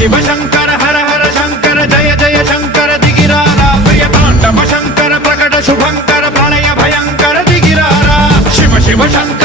शिव शंकर हर हर शंकर जय जय शंकर दिगिरारा प्रिय तांडव शंकर प्रकट शुभंकर प्रलय भयंकर दिगिरारा शिव शिव शंकर